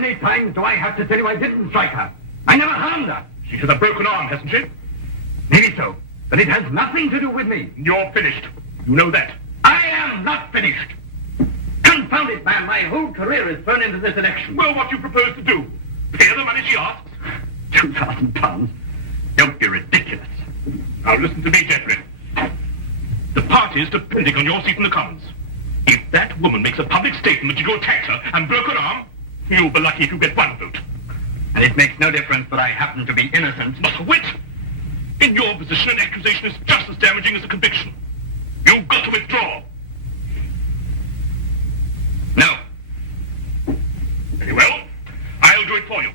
many times do I have to tell you I didn't strike her? I never harmed her. She has a broken arm, hasn't she? Maybe so, but it has nothing to do with me. You're finished. You know that. I am not finished. Confound it, man. My whole career is thrown into this election. Well, what do you propose to do? Pay the money she asks? £2,000. Don't be ridiculous. Now listen to me, gentlemen. The party is depending on your seat in the Commons. If that woman makes a public statement that you attacked her and broke her arm, you'll be lucky if you get one vote. And it makes no difference that I happen to be innocent. Not a whit. In your position, an accusation is just as damaging as a conviction. You've got to withdraw. No. Very well. I'll do it for you.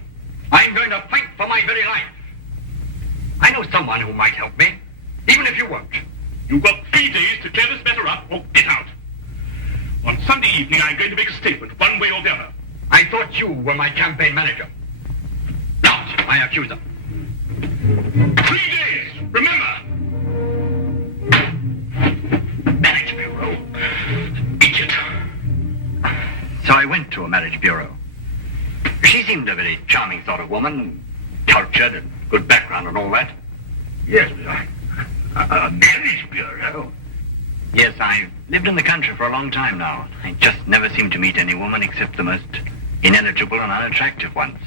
I'm going to fight for my very life. I know someone who might help me, even if you won't. You've got 3 days to clear this matter up or get out. On Sunday evening, I'm going to make a statement, one way or the other. I thought you were my campaign manager. Not my accuser. 3 days, remember! Marriage bureau. Idiot. So I went to a marriage bureau. She seemed a very charming sort of woman, cultured and good background and all that. Yes, but a marriage bureau? Yes, I've lived in the country for a long time now. I just never seem to meet any woman except the most ineligible and unattractive ones.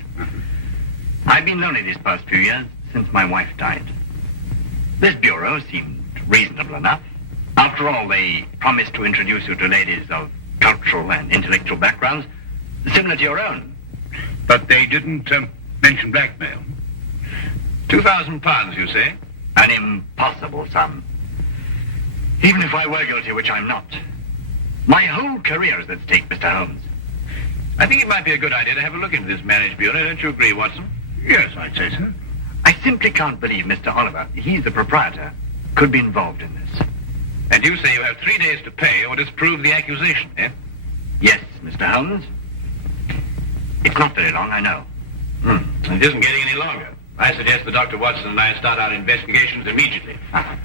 I've been lonely these past few years since my wife died. This bureau seemed reasonable enough. After all, they promised to introduce you to ladies of cultural and intellectual backgrounds similar to your own. But they didn't mention blackmail. £2,000, you say? An impossible sum. Even if I were guilty, which I'm not. My whole career is at stake, Mr. Holmes. I think it might be a good idea to have a look into this marriage bureau. Don't you agree, Watson? Yes, I'd say so. I simply can't believe Mr. Oliver, he's the proprietor, could be involved in this. And you say you have 3 days to pay or disprove the accusation, eh? Yes, Mr. Holmes. It's not very long, I know. It isn't getting any longer. I suggest that Dr. Watson and I start our investigations immediately. Uh-huh.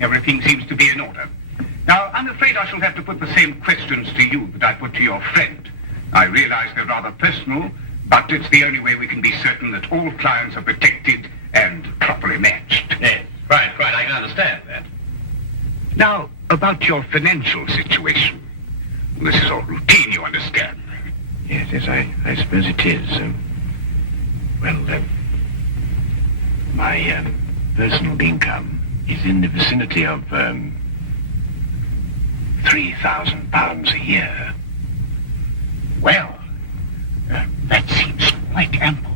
Everything seems to be in order. Now, I'm afraid I shall have to put the same questions to you that I put to your friend. I realize they're rather personal, but it's the only way we can be certain that all clients are protected and properly matched. Yes, right, I can understand that. Now, about your financial situation. This is all routine, you understand. Yes, I suppose it is. My personal income is in the vicinity of £3,000 a year. Well, that seems quite ample.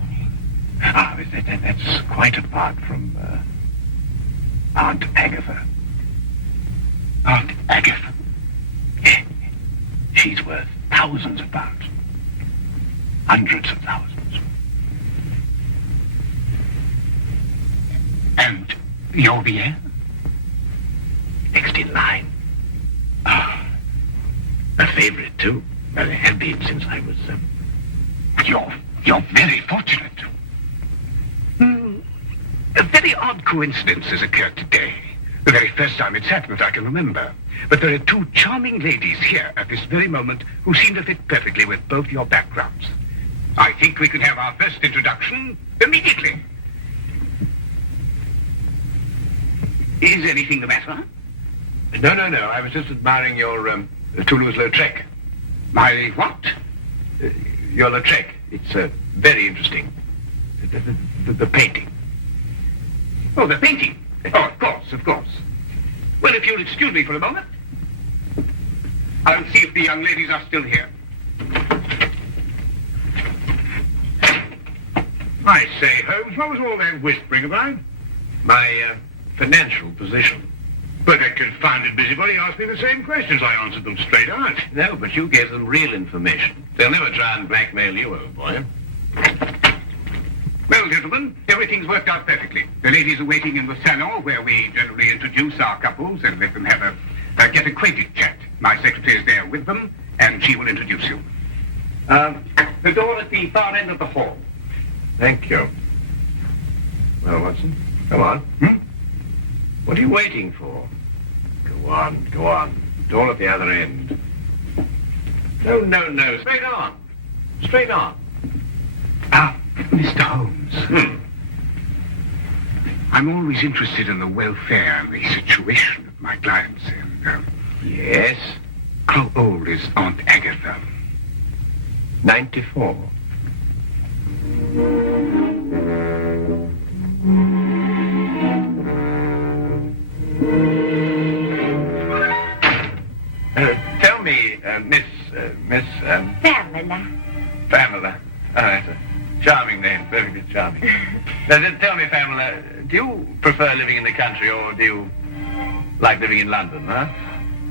That's quite apart from Aunt Agatha. Aunt Agatha? Yeah. She's worth thousands of pounds. Hundreds of thousands. And you're the heir? Next in line. Ah, a favorite, too. Well, I have been since I was... You're very fortunate. A very odd coincidence has occurred today. The very first time it's happened that I can remember. But there are two charming ladies here at this very moment who seem to fit perfectly with both your backgrounds. I think we can have our first introduction immediately. Is anything the matter? No. I was just admiring your Toulouse-Lautrec. My what? Your Lautrec. It's very interesting. The painting. Oh, the painting. Oh, of course. Well, if you'll excuse me for a moment, I'll see if the young ladies are still here. I say, Holmes, what was all that whispering about? My financial position. But that confounded busybody asked me the same questions. I answered them straight out. No, but you gave them real information. They'll never try and blackmail you, old boy. Well, gentlemen, everything's worked out perfectly. The ladies are waiting in the salon, where we generally introduce our couples and let them have a get acquainted chat. My secretary is there with them, and she will introduce you. The door at the far end of the hall. Thank you. Well, Watson, come on. What are you waiting for? Go on, go on. Door at the other end. No, no, no. Straight on. Straight on. Ah, Mr. Holmes. I'm always interested in the welfare and the situation of my clients. And, Yes? how old is Aunt Agatha? 94. Tell me, Miss... Pamela. Pamela. Oh, that's a charming name, perfectly charming. Now, tell me, Pamela, do you prefer living in the country or do you like living in London, huh?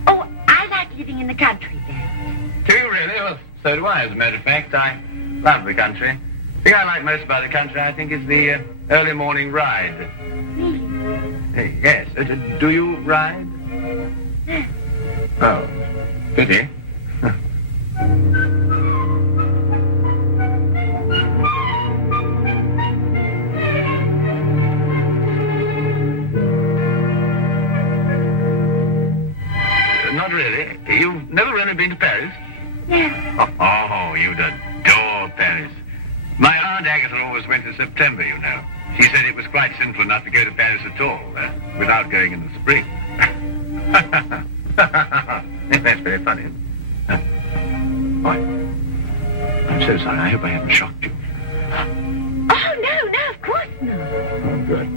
Oh, I like living in the country then. Do you really? Well, so do I, as a matter of fact. I love the country. The thing I like most about the country, I think, is the early morning ride. Really? Yes. Do you ride? Oh, pity. Not really. You've never really been to Paris? No. Oh, you'd adore Paris. My Aunt Agatha always went in September, you know. She said it was quite sinful not to go to Paris at all, without going in the spring. That's very funny. Why? I'm so sorry. I hope I haven't shocked you. Oh, no, of course not. Oh, good.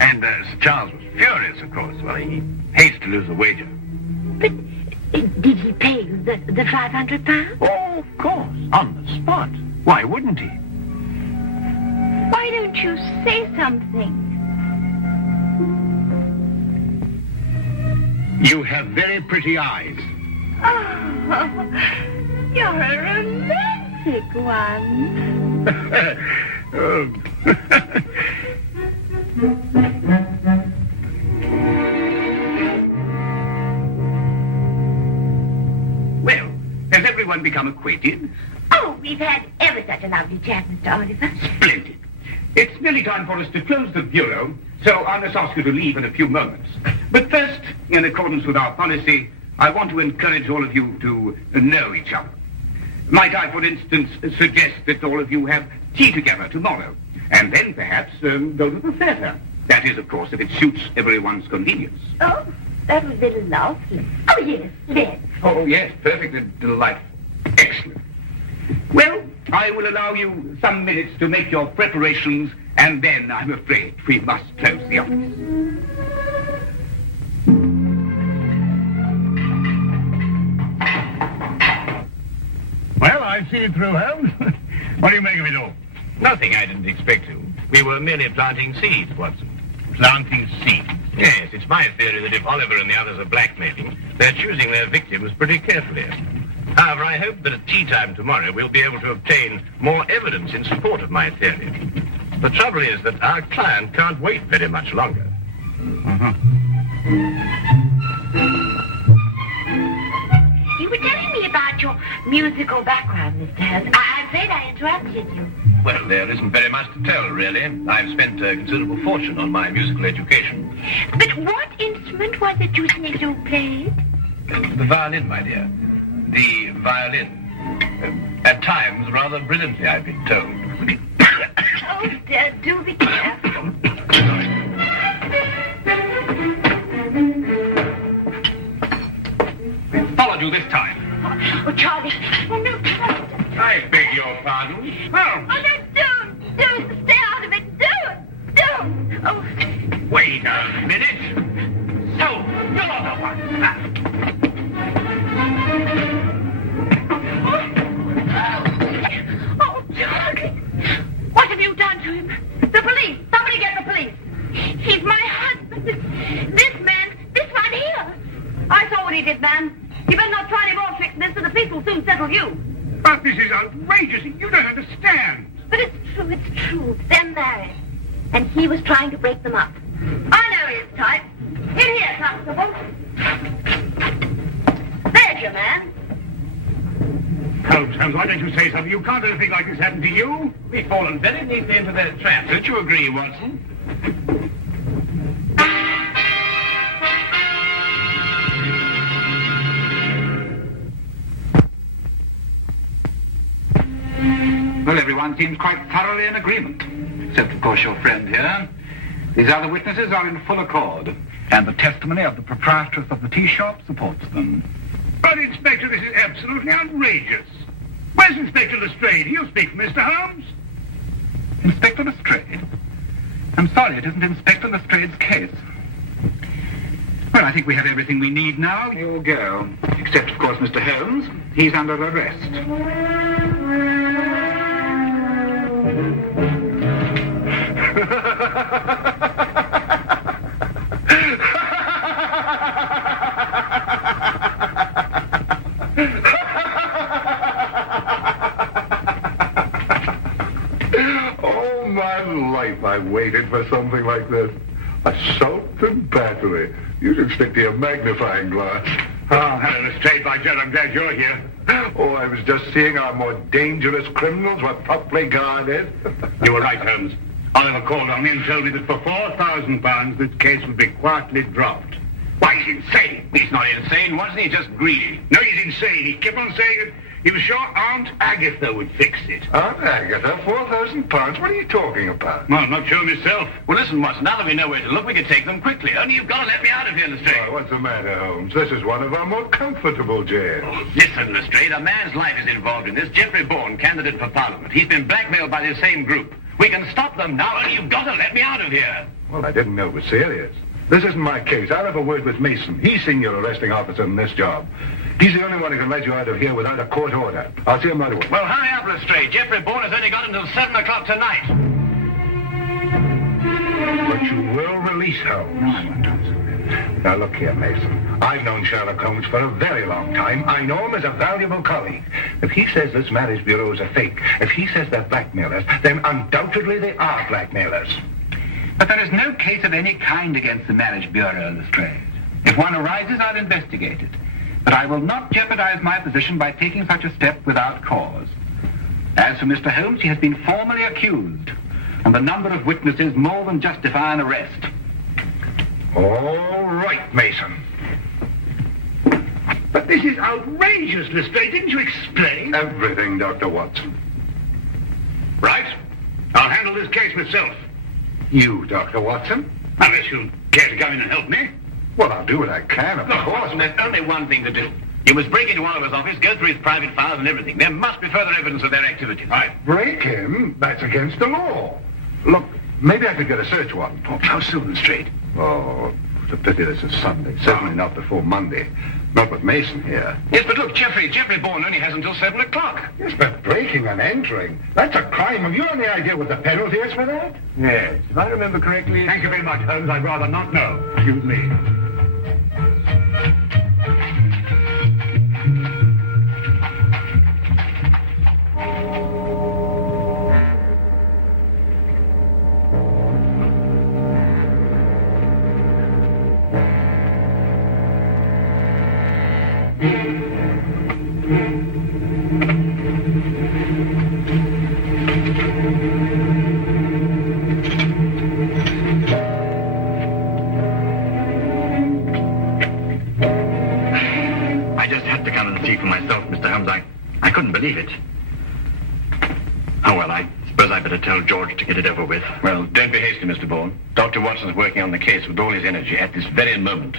And Sir Charles was furious, of course. Well, he hates to lose the wager. But did he pay you the £500? Oh, of course. On the spot. Why wouldn't he? Why don't you say something? You have very pretty eyes. Oh, you're a romantic one. Oh. Well, has everyone become acquainted? Oh, we've had ever such a lovely chat, Mr. Oliver. Splendid. It's nearly time for us to close the bureau, so I must ask you to leave in a few moments. But first, in accordance with our policy, I want to encourage all of you to know each other. Might I, for instance, suggest that all of you have tea together tomorrow, and then perhaps go to the theatre. That is, of course, if it suits everyone's convenience. Oh, that would be lovely. Oh, yes, let's. Oh, yes, perfectly delightful. Excellent. Well, I will allow you some minutes to make your preparations, and then I'm afraid we must close the office. Well, I've seen it through, Holmes. What do you make of it all? Nothing I didn't expect to. We were merely planting seeds, Watson. Planting seeds. Yes, it's my theory that if Oliver and the others are blackmailing, they're choosing their victims pretty carefully. However, I hope that at tea time tomorrow we'll be able to obtain more evidence in support of my theory. The trouble is that our client can't wait very much longer. You were telling me about your musical background, Mr. Holmes. I'm afraid I interrupted you. Well, there isn't very much to tell, really. I've spent a considerable fortune on my musical education. But what instrument was it you said you played? The violin, my dear. The violin. At times, rather brilliantly, I've been told. Oh, dear, do be careful. Followed you this time. Oh, Charlie. Oh, no, Charlie. I beg your pardon. Oh, no, don't. Stay out of it. Don't. Oh. Wait a minute. So, you're not the one. Oh, Charlie. What have you done to him? The police. Somebody get the police. He's my husband. This man You better not try any more tricks, mister. The police will soon settle you. But this is outrageous. You don't understand. But it's true. They're married. And he was trying to break them up. I know his type. In here, Constable. There's your man. Holmes, why don't you say something? You can't let a thing like this happen to you. We've fallen very neatly into their trap. Don't you agree, Watson? Well, everyone seems quite thoroughly in agreement. Except, of course, your friend here. These other witnesses are in full accord. And the testimony of the proprietress of the tea shop supports them. But, Inspector, this is absolutely outrageous. Where's Inspector Lestrade? He'll speak for Mr. Holmes. Inspector Lestrade? I'm sorry, it isn't Inspector Lestrade's case. Well, I think we have everything we need now. You'll go. Except, of course, Mr. Holmes. He's under arrest. All my life I waited for something like this. Assault and battery. You should stick to your magnifying glass. Oh, hello, Lestrade. By Jove, I'm glad you're here. Oh, I was just seeing our more dangerous criminals were properly guarded. You were right, Holmes. Oliver called on me and told me that for £4,000 this case would be quietly dropped. Why, he's insane. He's not insane, wasn't he? Just greedy. No, he's insane. He kept on saying that he was sure Aunt Agatha would fix it. Aunt Agatha, £4,000? What are you talking about? Well, I'm not sure myself. Well, listen, Watson, now that we know where to look, we can take them quickly. Only you've got to let me out of here, Lestrade. Oh, what's the matter, Holmes? This is one of our more comfortable jails. Listen, Lestrade, a man's life is involved in this. Jeffrey Bourne, candidate for Parliament. He's been blackmailed by the same group. We can stop them now, only you've got to let me out of here. Well, I didn't know it was serious. This isn't my case. I'll have a word with Mason. He's senior arresting officer in this job. He's the only one who can let you out of here without a court order. I'll see him right away. Well, hurry up, Lestrade. Jeffrey Bourne has only got until 7 o'clock tonight. But you will release Holmes. No, I won't, Holmes. Now, look here, Mason. I've known Sherlock Holmes for a very long time. I know him as a valuable colleague. If he says this marriage bureau is a fake, if he says they're blackmailers, then undoubtedly they are blackmailers. But there is no case of any kind against the Marriage Bureau, Lestrade. If one arises, I'll investigate it. But I will not jeopardize my position by taking such a step without cause. As for Mr. Holmes, he has been formally accused, and the number of witnesses more than justify an arrest. All right, Mason. But this is outrageous, Lestrade. Didn't you explain? Everything, Dr. Watson. Right. I'll handle this case myself. You, Dr. Watson? Unless you care to come in and help me. Well, I'll do what I can, of Look, course. Watson, there's only one thing to do. You must break into Oliver's office, go through his private files and everything. There must be further evidence of their activities. Right. Break him? That's against the law. Look, maybe I could get a search warrant. Oh, how soon, Lestrade? Oh, it's a pity this is Sunday. Certainly not before Monday. Not with Mason here. Yes, but look, Jeffrey Bourne only has until 7 o'clock. Yes, but breaking and entering, that's a crime. Have you any idea what the penalty is for that? Yes, if I remember correctly... Thank you very much, Holmes. I'd rather not know. Excuse me. I couldn't believe it. Oh, well, I suppose I'd better tell George to get it over with. Well, don't be hasty, Mr. Bourne. Dr. Watson's working on the case with all his energy at this very moment.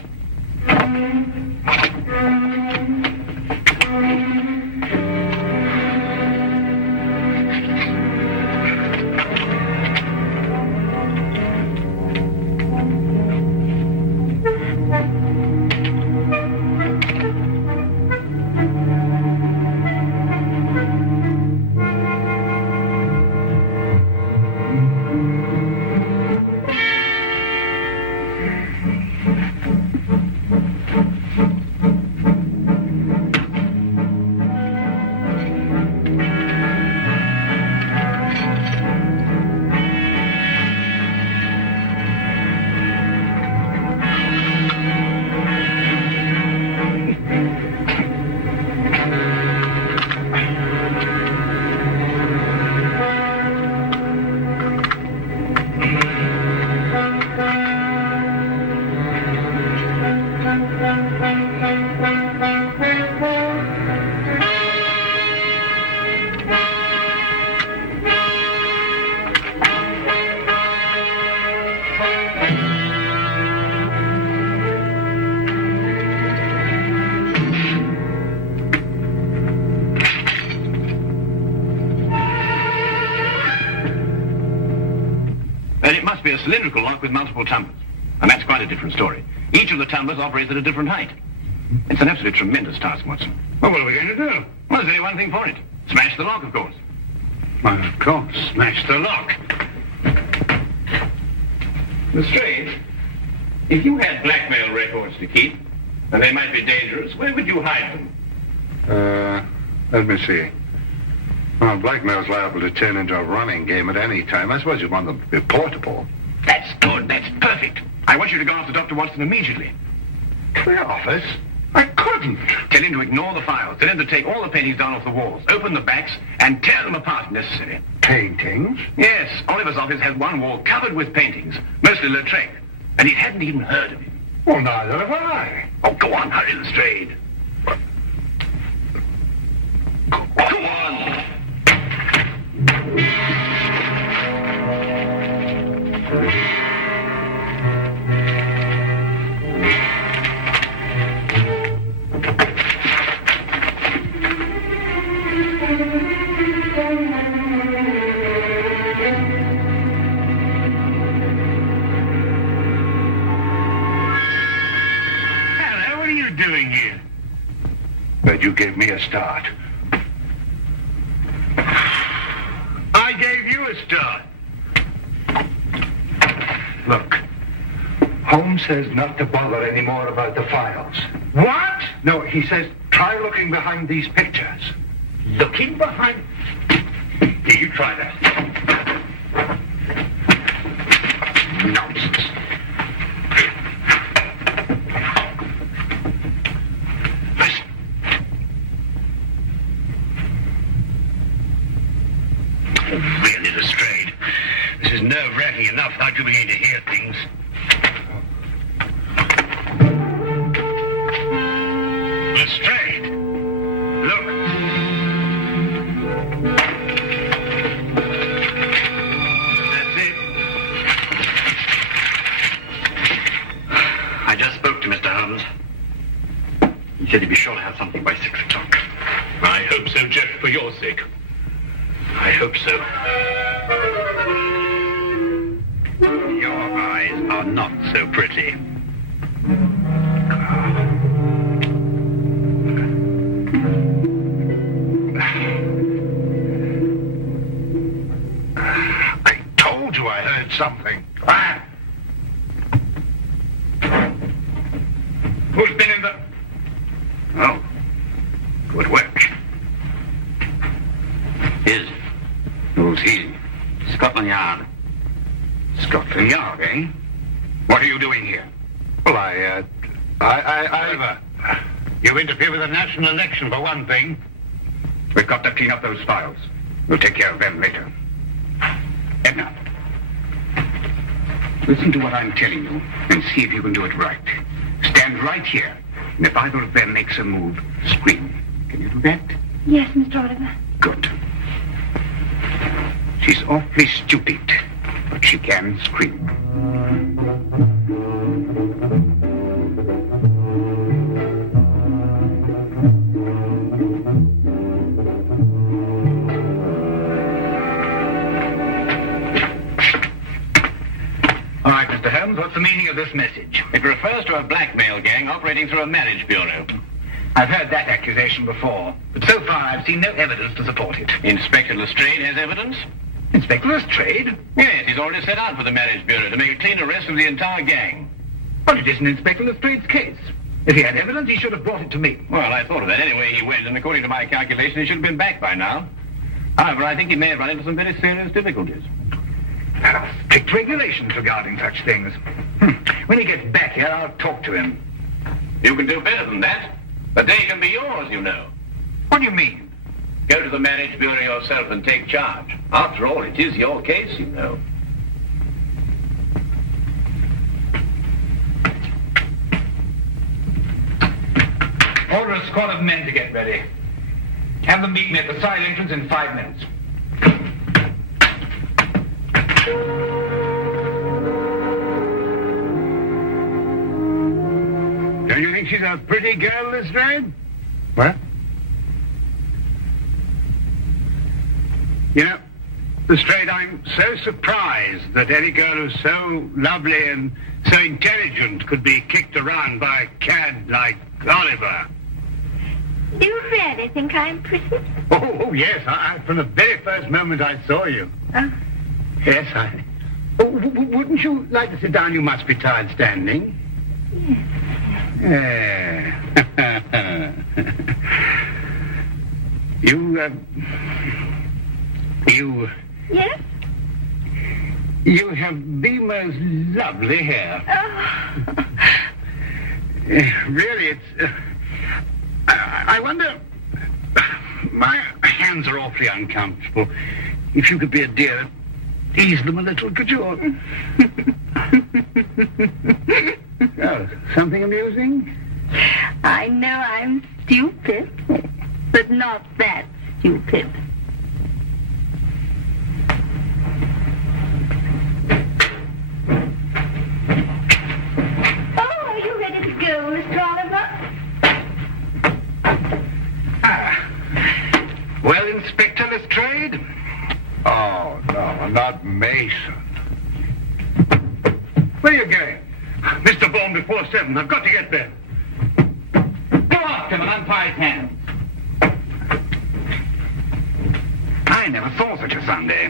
And it must be a cylindrical lock with multiple tumblers. And that's quite a different story. Each of the tumblers operates at a different height. It's an absolutely tremendous task, Watson. Well, what are we going to do? Well, there's only one thing for it. Smash the lock, of course. Well, of course, smash the lock. Lestrade, if you had blackmail records to keep, and they might be dangerous, where would you hide them? Let me see. Well, blackmail's liable to turn into a running game at any time. I suppose you want them to be portable. That's good. That's perfect. I want you to go after Dr. Watson immediately. To the office? I couldn't. Tell him to ignore the files. Tell him to take all the paintings down off the walls, open the backs, and tear them apart if necessary. Paintings? Yes, Oliver's office has one wall covered with paintings, mostly Lestrade, and he hadn't even heard of him. Well, neither have I. Oh, go on, hurry, Lestrade. Go on. Hello, what are you doing here? But you gave me a start. I gave you a start. Look, Holmes says not to bother anymore about the files. What? No, he says try looking behind these pictures. Looking behind... Here, you try that. Nonsense. Listen. Oh, really, Lestrade. This is nerve-wracking enough without you beginning to hear things. Lestrade! Look! That's it. I just spoke to Mr. Holmes. He said he'd be sure to have something by 6 o'clock. I hope so, Jeff, for your sake. I hope so. Your eyes are not so pretty. I told you I heard something. Ah! Who's been in the... Oh, good work. Who's he? Scotland Yard. Scotland Yard, eh? What are you doing here? Well, I... Oliver, you interfere with the national election, for one thing. We've got to clean up those files. We'll take care of them later. Edna, listen to what I'm telling you and see if you can do it right. Stand right here, and if either of them makes a move, scream. Can you do that? Yes, Mr. Oliver. Good. She's awfully stupid, but she can scream. All right, Mr. Holmes, what's the meaning of this message? It refers to a blackmail gang operating through a marriage bureau. I've heard that accusation before, but so far I've seen no evidence to support it. Inspector Lestrade has evidence? Inspector Lestrade? Yes, he's already set out for the marriage bureau to make a clean arrest of the entire gang. Well, it isn't Inspector Lestrade's case. If he had evidence, he should have brought it to me. Well, I thought of that. Anyway, he went, and according to my calculation, he should have been back by now. However, I think he may have run into some very serious difficulties. There are strict regulations regarding such things. When he gets back here, I'll talk to him. You can do better than that. The day can be yours, you know. What do you mean? Go to the marriage bureau yourself and take charge. After all, it is your case, you know. Order a squad of men to get ready. Have them meet me at the side entrance in 5 minutes. Don't you think she's a pretty girl, Lestrade? What? You know, Lestrade, I'm so surprised that any girl who's so lovely and so intelligent could be kicked around by a cad like Oliver. Do you really think I'm pretty? Oh, yes. From the very first moment I saw you. Oh. Yes, I... Oh, wouldn't you like to sit down? You must be tired standing. Yes. Yes? You have the most lovely hair. Oh. Really, it's... I wonder... My hands are awfully uncomfortable. If you could be a dear, ease them a little, could you? Oh, something amusing? I know I'm stupid, but not that stupid. Oh, are you ready to go, Mr. Oliver? Well, Inspector Lestrade? Oh, no, not Mason. Where are you going? Mr. Bourne, before 7. I've got to get there. Go after him and untie his hands. I never saw such a Sunday.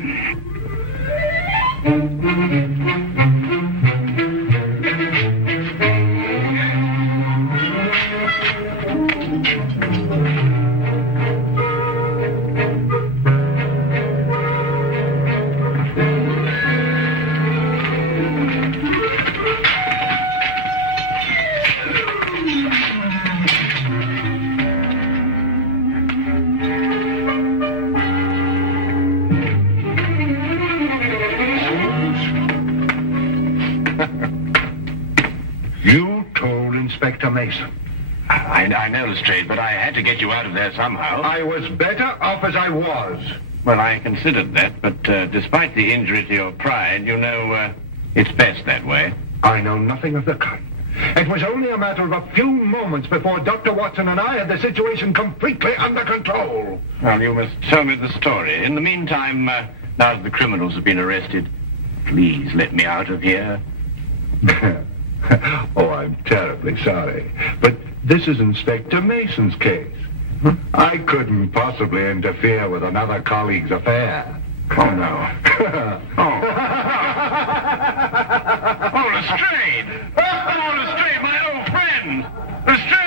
You told Inspector Mason. I know, Lestrade, but I had to get you out of there somehow. I was better off as I was. Well, I considered that, but despite the injury to your pride, you know, it's best that way. I know nothing of the kind. It was only a matter of a few moments before Dr. Watson and I had the situation completely under control. Well, you must tell me the story. In the meantime, now that the criminals have been arrested, please let me out of here. Oh, I'm terribly sorry. But this is Inspector Mason's case. I couldn't possibly interfere with another colleague's affair. Oh, no. Oh, Lestrade! Oh, Lestrade, my old friend! Lestrade!